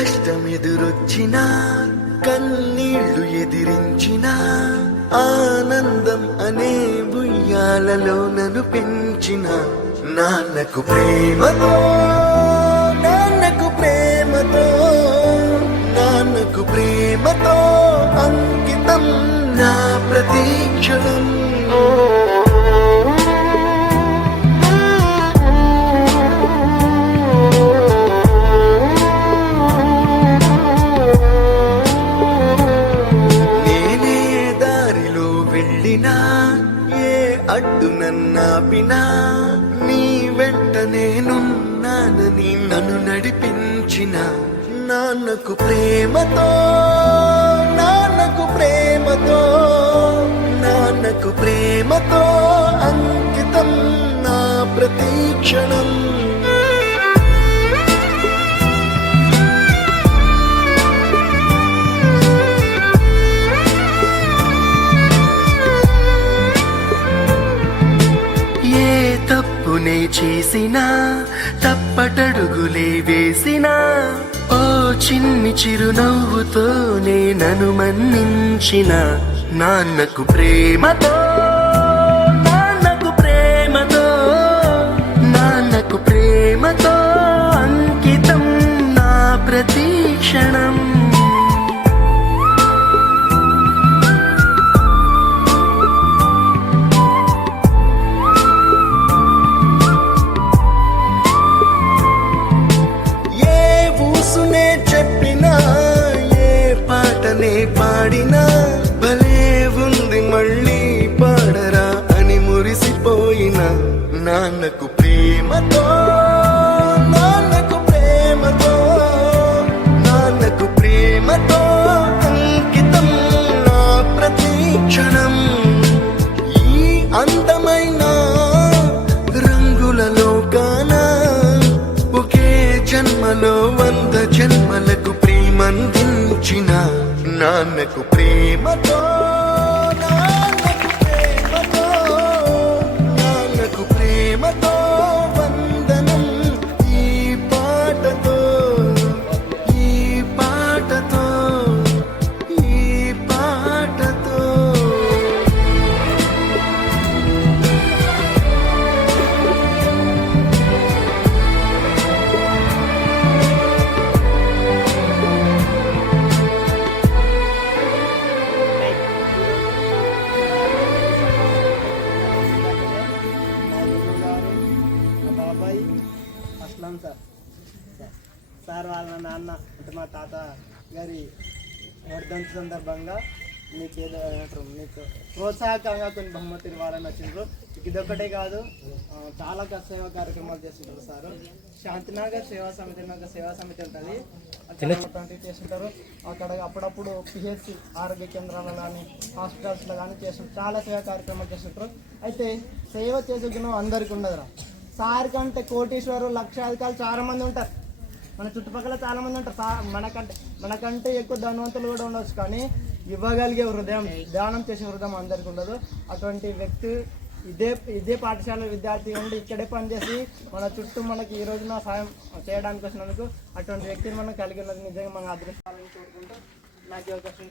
కష్టమెదురొచ్చినా కన్నీళ్లు ఎదిరించినా ఆనందం అనే ఉయ్యాలలో నన్ను పెంచిన నాన్నకు ప్రేమతో నాన్నకు ప్రేమతో నాన్నకు ప్రేమతో అంకితం నా ప్రతీక్షణం. అడ్డు నన్నాపినా నీ వెంట నేనున్నానని నన్ను నడిపించిన నాన్నకు ప్రేమతో నాన్నకు ప్రేమతో నాన్నకు ప్రేమతో అంకితం నా ప్రతీక్షణం. చేసినా తప్పటడుగులే వేసినా ఓ చిన్ని చిరునవ్వుతోనే నన్ను మన్నించిన నాన్నకు ప్రేమతో నాన్నకు ప్రేమతో నాన్నకు ప్రేమతో అంకితం నా ప్రతీక్షణం. పాడినా భలే ఉంది మళ్ళీ పాడరా అని మురిసిపోయిన నాన్నకు ప్రేమతో నాన్నకు ప్రేమతో నాన్నకు ప్రేమతో అంకితం నా ప్రతీక్షణం. ఈ అందమైన రంగుల లోకాన ఒకే జన్మలో 100 జన్మలకు ప్రేమందించిన నాన్నకు ప్రేమతో నాన్నకు ప్రేమతో నాన్నకు ప్రేమతో వందనం. ఈ పాటతో ఈ పాటతో ఈ పాటతో సార్ వాళ్ళ నాన్న అంటే మా తాత గారి వర్ధంతి సందర్భంగా మీకు మీకు ప్రోత్సాహకంగా కొన్ని బహుమతులు ఇవ్వాలని వచ్చిండ్రు. ఇదొక్కటే కాదు, చాలా సేవా కార్యక్రమాలు చేస్తుంటారు సార్. శాంతినగర్ సేవా సమితి ఉంటుంది, అక్కడ చేస్తుంటారు. అక్కడ అప్పుడప్పుడు పిహెచ్సి ఆరోగ్య కేంద్రాలలో కానీ హాస్పిటల్స్లో కానీ చేస్తుంటారు. చాలా సేవా కార్యక్రమాలు చేస్తుంటారు. అయితే సేవ చేసే గుణం అందరికీ ఉండదురా. సార్ కంటే కోటీశ్వరు లక్షాధికారులు చాలా మంది ఉంటారు, మన చుట్టుపక్కల చాలా మంది ఉంటారు. మనకంటే ఎక్కువ ధనవంతులు కూడా ఉండవచ్చు, కానీ ఇవ్వగలిగే హృదయం, దానం చేసే హృదయం అందరికీ ఉండదు. అటువంటి వ్యక్తి ఇదే పాఠశాల విద్యార్థి ఉండి ఇక్కడే పనిచేసి మన చుట్టూ మనకి ఈ రోజున సాయం చేయడానికి వచ్చినందుకు అటువంటి వ్యక్తిని మనం కలిగి ఉన్నది నిజంగా మనం అదృష్టాలని కోరుకుంటూ నాకు అవకాశం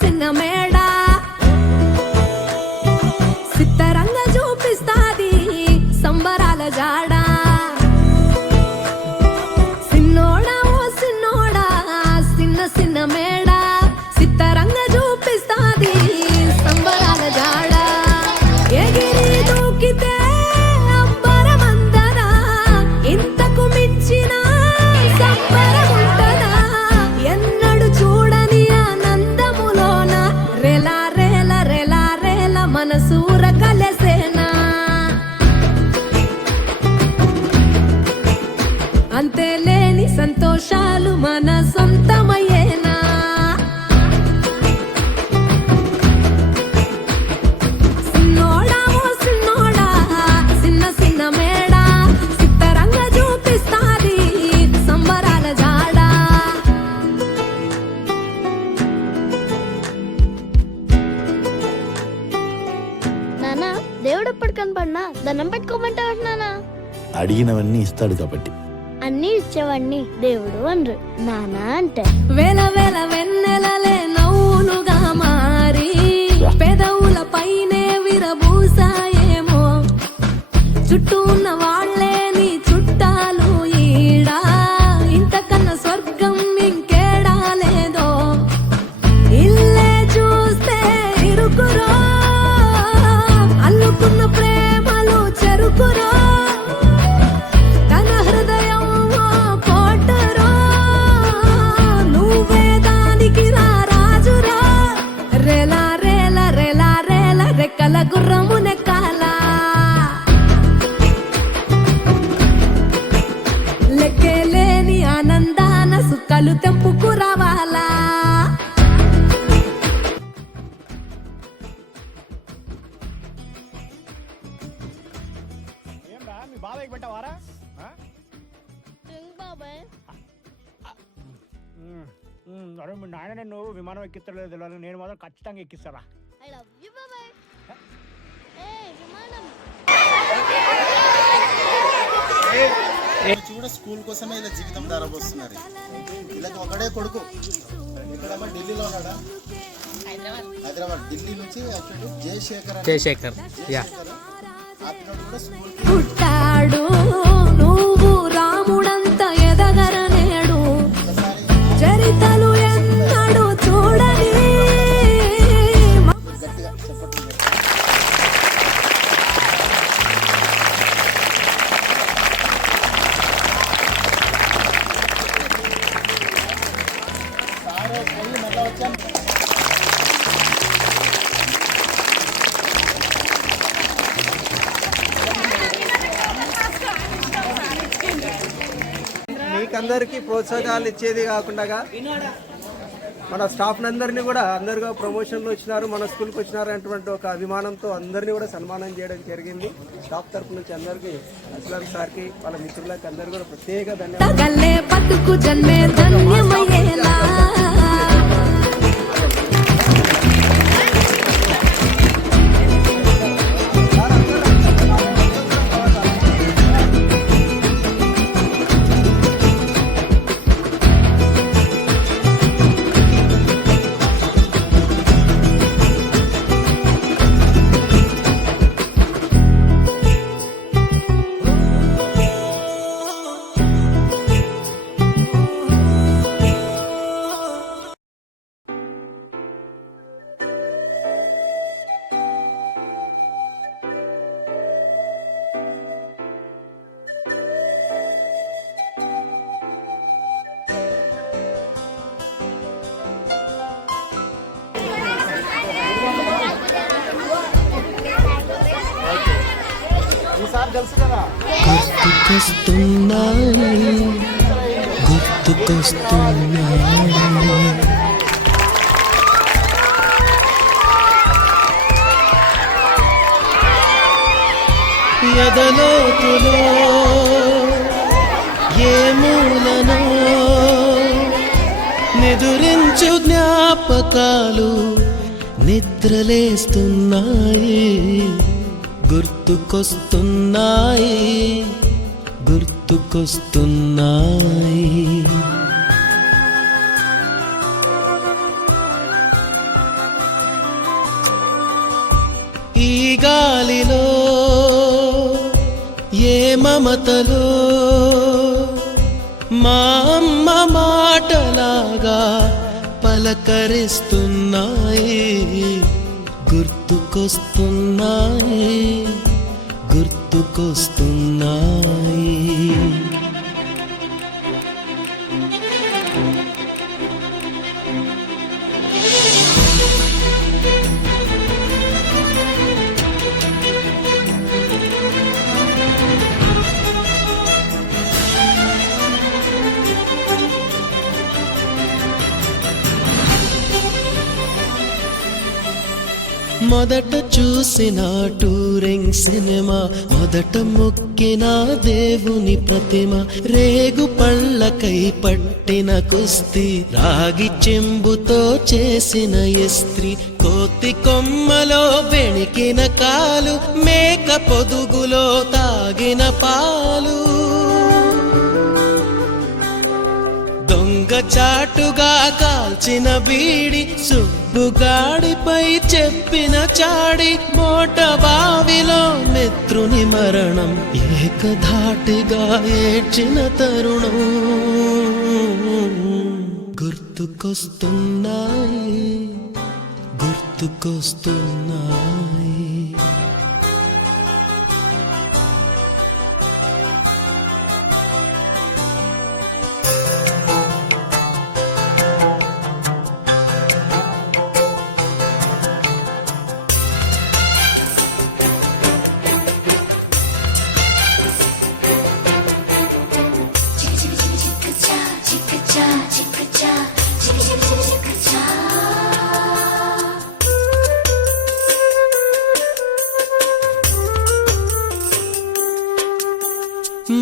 చిన్న మేడ సిత్తరంగా చూపిస్తాది సంబరాల జాడ సిన్నోడా ఓ సిన్నోడా చిన్న మేడ సిత్తరంగా చూపిస్తాది సంబరాల జాడ ఎగిరి దూకితే అంబరమందరా ఇంతకు మించిన సంబరం ఉంటదా ఎన్నడు చూడని ఆనందములోన రెలా రేల రెలా రేల మనసూర కలసేనా అంతే లేని సంతోషాలు మన సొంతమయ్యేనా సిన్నోడా ఓ సిన్నోడా చిన్న మేడ సిత్తరంగా చూపిస్తాది సంబరాల జాడ నానా దేవుడు ఎప్పుడు కనపడినా దండం పెట్టుకోమంటావు నానా అడిగినవన్నీ ఇస్తాడు కాబట్టి. అన్ని ఇచ్చేవాడిని దేవుడు అనరు నానా అంటే వేల వేల వెన్నెలలే నవ్వులుగా మారి పెదవుల పైనే విరబూసాయేమో చుట్టూ ఉన్న వాళ్ళే నీ చుట్టాలు ఈడా ఇంతకన్నా స్వర్గం ఇంకేడా లేదో ఇల్లే చూస్తే ఇరుకురో అల్లుకున్న ప్రేమలు చెరుకురో తన హృదయం కోటరో నువ్వే దానికి రా రాజురా రెలా రేల రెలా రేల రెక్కల గుర్రము నెక్కాల లెక్కలేని ఆనందాన సుక్కలు తెంపుకు రావాలా మీ బాబాయ్కి పెట్టావారా బాబాయ్ అరే మీ నాయన నేను విమానం ఎక్కిస్తలేదు తెలియదు నేను మాత్రం ఖచ్చితంగా ఎక్కిస్తారా ఐ లవ్ యు బాబాయ్ ఏ విమానం కూడా స్కూల్ కోసమే ఇలా జీవితం ధారపోస్తున్నారు. వీళ్ళకి ఒకడే కొడుకు. ఇక్కడమ్మా ఢిల్లీలో ఉన్నాడా? హైదరాబాద్ ఢిల్లీ నుంచి యాక్చువల్లీ జయశేఖర్ ఆ పిల్లడు కూడా స్కూల్ పుట్టాడు నువ్వు రాముడంత ఎదగరనేడు చరితలు ఎన్నడు చూడని గట్టిగా చెప్పట్లేదు. సారే పోయి మళ్ళా వచ్చాం. మీకందరికీ ప్రోత్సాహాలు ఇచ్చేది కాకుండా మన స్టాఫ్ అందరినీ కూడా అందరుగా ప్రమోషన్లు వచ్చినారు, మన స్కూల్కి వచ్చినారు అనేటువంటి ఒక అభిమానంతో అందరినీ కూడా సన్మానం చేయడం జరిగింది. స్టాఫ్ తరఫు నుంచి అందరికీ అస్లాం సార్కి వాళ్ళ మిత్రులకి అందరూ కూడా ప్రత్యేక ధన్యవాదాలు. తగలే బతుకు జన్మే ధన్యమయ్యేలా ఈసారి తెలుసు కదా ఎదలోతులో ఏ మూలనో నిదురించు జ్ఞాపకాలు నిద్రలేస్తున్నాయి, గుర్తుకొస్తున్నాయి, గుర్తుకొస్తున్నాయి. సుడిగాలిలో ఏ మమతలో మా అమ్మ మాటలాగా పలకరిస్తున్నాయి, గుర్తుకొస్తున్నాయి, గుర్తుకొస్తున్నాయి. మొదట చూసిన టూరింగ్ సినిమా, మొదట మొక్కిన దేవుని ప్రతిమ, రేగు పళ్ళకై పట్టిన కుస్తీ, రాగి చెంబుతో చేసిన ఇస్త్రీ, కోతి కొమ్మలో బెణికిన కాలు, మేక పొదుగులో తాగిన పాలు, దొంగ చాటుగా కాల్చిన బీడి, సుబ్బుగాడిపై చెప్పిన చాడి, మోట బావిలో మిత్రుని మరణం, ఏకధాటిగా ఏడ్చిన తరుణం గుర్తుకొస్తున్నాయి, గుర్తుకొస్తున్నాయి.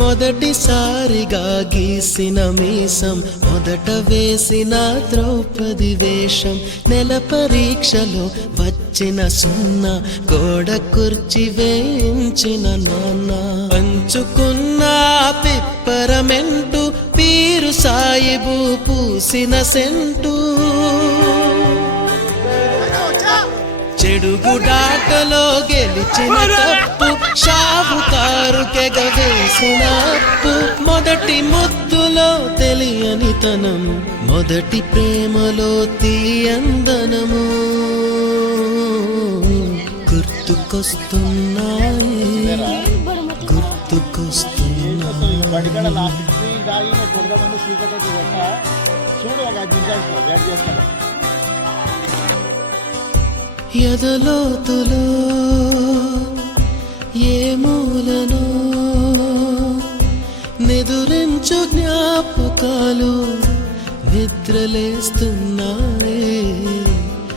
మొదటిసారిగా గీసిన మీసం, మొదట వేసిన ద్రౌపది వేషం, నెల పరీక్షలో వచ్చిన సున్నా, గోడ కుర్చీ వేయించిన నాన్న, పంచుకున్న పిప్పరమెంటు, పీరు సాయిబు పూసిన సెంటు, చెడుగుడాటలో గెలిచిన తప్పు, షావుకారుకెగవేసిన అప్పు, మొదటి ముద్దులో తెలియనితనం, మొదటి ప్రేమలో తీయందనము గుర్తుకొస్తున్నాయి, గుర్తుకొస్తున్నాయి. ఎదలోతులో ఏ మూలను నిదురించు జ్ఞాపకాలు నిద్రలేస్తున్నాయి.